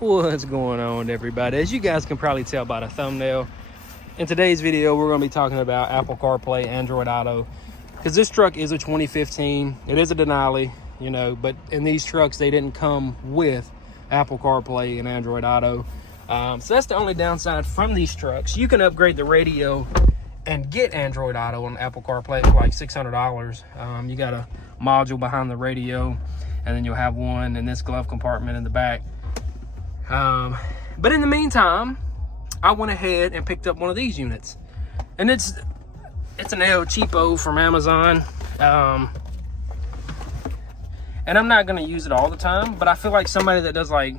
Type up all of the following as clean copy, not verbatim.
What's going on, everybody? As you guys can probably tell by the thumbnail, in today's video we're going to be talking about Apple CarPlay, Android Auto, because this truck is a 2015. It is a Denali, you know, but in these trucks they didn't come with Apple CarPlay and Android Auto. So that's the only downside from these trucks. You can upgrade the radio and get Android Auto and Apple CarPlay for like $600. You got a module behind the radio, and then you'll have one in this glove compartment in the back. But in the meantime, I went ahead and picked up one of these units, and it's an El Cheapo from Amazon. And I'm not going to use it all the time, but I feel like somebody that does like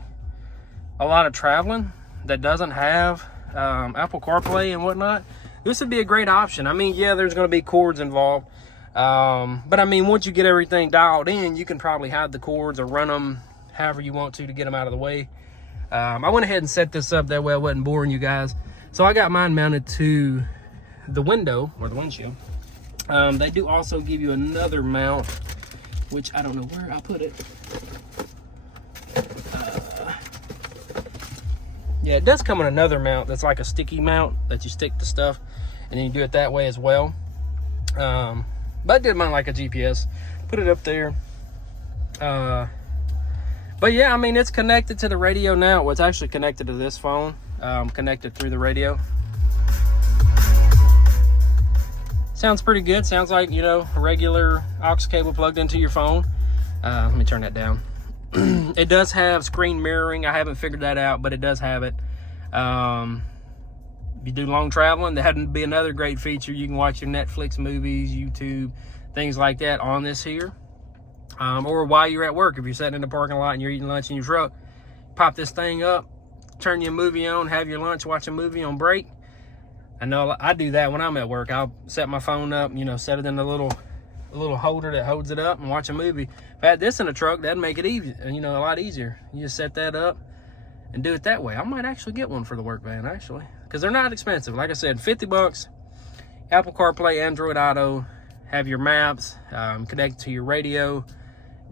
a lot of traveling that doesn't have Apple CarPlay and whatnot, this would be a great option. I mean, yeah, there's going to be cords involved, but I mean, once you get everything dialed in, you can probably hide the cords or run them however you want to get them out of the way. I went ahead and set this up that way I wasn't boring you guys. So I got mine mounted to the window or the windshield. They do also give you another mount, which I don't know where I put it. Yeah, it does come in another mount that's like a sticky mount that you stick to stuff, and then you do it that way as well. But I did mine like a GPS, put it up there. But yeah, I mean, it's connected to the radio now. Well, it's actually connected to this phone, connected through the radio. Sounds pretty good. Sounds like, you know, a regular aux cable plugged into your phone. Let me turn that down. It does have screen mirroring. I haven't figured that out, but it does have it. If you do long traveling, that would be another great feature. You can watch your Netflix movies, YouTube, things like that on this here. Or while you're at work, if you're sitting in the parking lot and you're eating lunch in your truck, pop this thing up, turn your movie on, have your lunch, watch a movie on break. I know I do that when I'm at work. I'll set my phone up, you know, set it in a little holder that holds it up and watch a movie. If I had this in the truck, that'd make it easy, you know, a lot easier. You just set that up and do it that way. I might actually get one for the work van, actually, because they're not expensive. Like I said, $50, Apple CarPlay, Android Auto, have your maps, connect to your radio.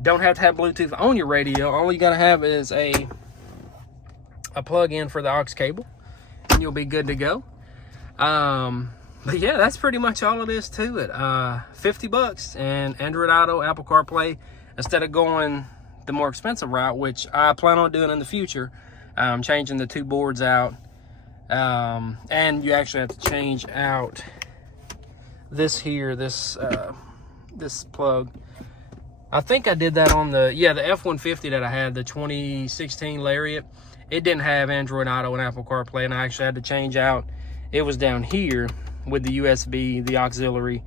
Don't have to have Bluetooth on your radio. All you gotta have is a plug-in for the aux cable, and you'll be good to go. But yeah, that's pretty much all it is to it. $50 and Android Auto, Apple CarPlay, instead of going the more expensive route, which I plan on doing in the future, changing the two boards out. And you actually have to change out this here, this plug. I think I did that on the F-150 that I had, the 2016 Lariat. It didn't have Android Auto and Apple CarPlay, and I actually had to change out. It was down here with the USB, the auxiliary.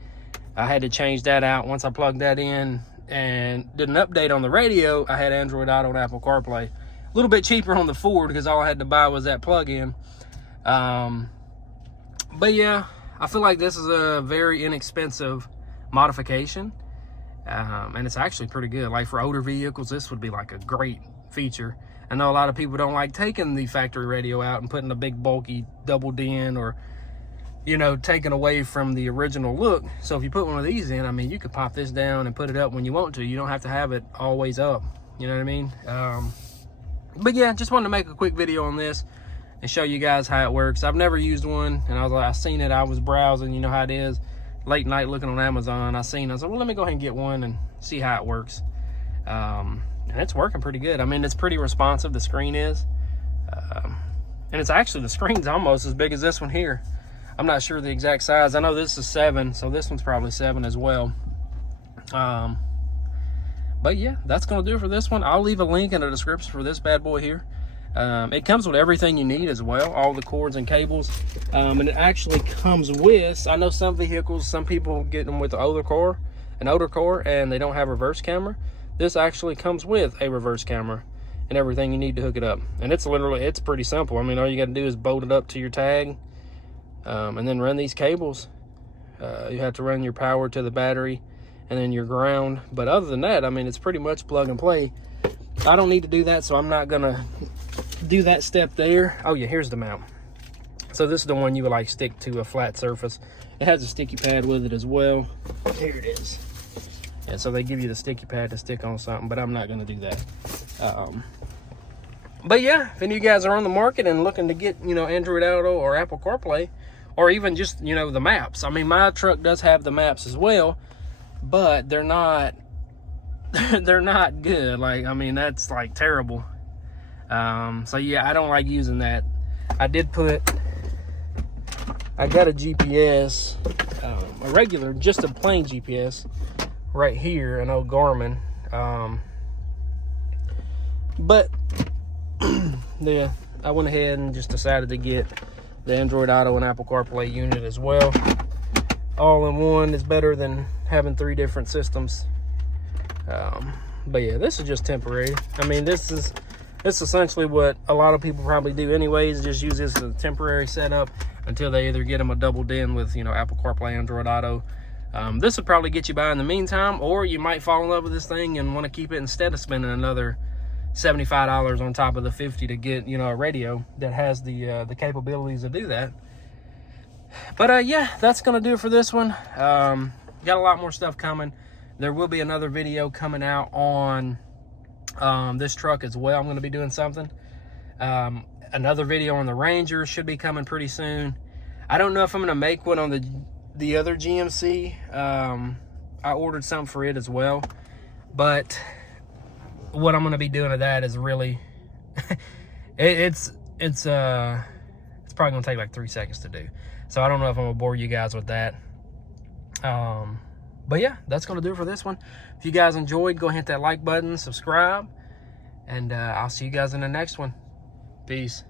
I had to change that out. Once I plugged that in and did an update on the radio, I had Android Auto and Apple CarPlay. A little bit cheaper on the Ford because all I had to buy was that plug-in. But yeah, I feel like this is a very inexpensive modification. And it's actually pretty good. Like for older vehicles, this would be like a great feature. I know a lot of people don't like taking the factory radio out and putting a big bulky double D in, or, you know, taking away from the original look. So if you put one of these in, I mean, you could pop this down and put it up when you want to. You don't have to have it always up. You know what I mean? But yeah, just wanted to make a quick video on this and show you guys how it works. I've never used one, and I seen it. I was browsing, you know how it is. Late night looking on Amazon, I said, well, let me go ahead and get one and see how it works. And it's working pretty good. I mean, it's pretty responsive, the screen is. And it's actually, the screen's almost as big as this one here. I'm not sure the exact size. I know this is 7, so this one's probably 7 as well. But yeah, that's gonna do it for this one. I'll leave a link in the description for this bad boy here. It comes with everything you need as well, all the cords and cables. And it actually comes with, I know some vehicles, some people get them with an older car, and they don't have reverse camera. This actually comes with a reverse camera and everything you need to hook it up. And it's pretty simple. I mean, all you got to do is bolt it up to your tag, and then run these cables. You have to run your power to the battery and then your ground. But other than that, I mean, it's pretty much plug and play. I don't need to do that, so I'm not gonna do that step there. Oh yeah, here's the mount. So this is the one you would like stick to a flat surface. It has a sticky pad with it as well. Here it is. And so they give you the sticky pad to stick on something, but I'm not gonna do that. But yeah, if any of you guys are on the market and looking to get, you know, Android Auto or Apple CarPlay, or even just, you know, the maps. I mean, my truck does have the maps as well, but they're not they're not good. Like, I mean, that's like terrible. So yeah, I don't like using that. I got a GPS, a regular, just a plain GPS right here, an old Garmin. But yeah, I went ahead and just decided to get the Android Auto and Apple CarPlay unit as well. All in one is better than having 3 different systems. But yeah, this is just temporary. I mean, this is essentially what a lot of people probably do anyways, just use this as a temporary setup until they either get them a doubled in with, you know, Apple CarPlay, Android Auto. This would probably get you by in the meantime, or you might fall in love with this thing and want to keep it instead of spending another $75 on top of the $50 to get, you know, a radio that has the capabilities to do that. But yeah, that's gonna do it for this one. Got a lot more stuff coming. There will be another video coming out on this truck as well. I'm going to be doing something. Another video on the Ranger should be coming pretty soon. I don't know if I'm going to make one on the other GMC. I ordered some for it as well, but what I'm going to be doing to that is really it's probably going to take like 3 seconds to do. So I don't know if I'm going to bore you guys with that. But yeah, that's going to do it for this one. If you guys enjoyed, go hit that like button, subscribe, and I'll see you guys in the next one. Peace.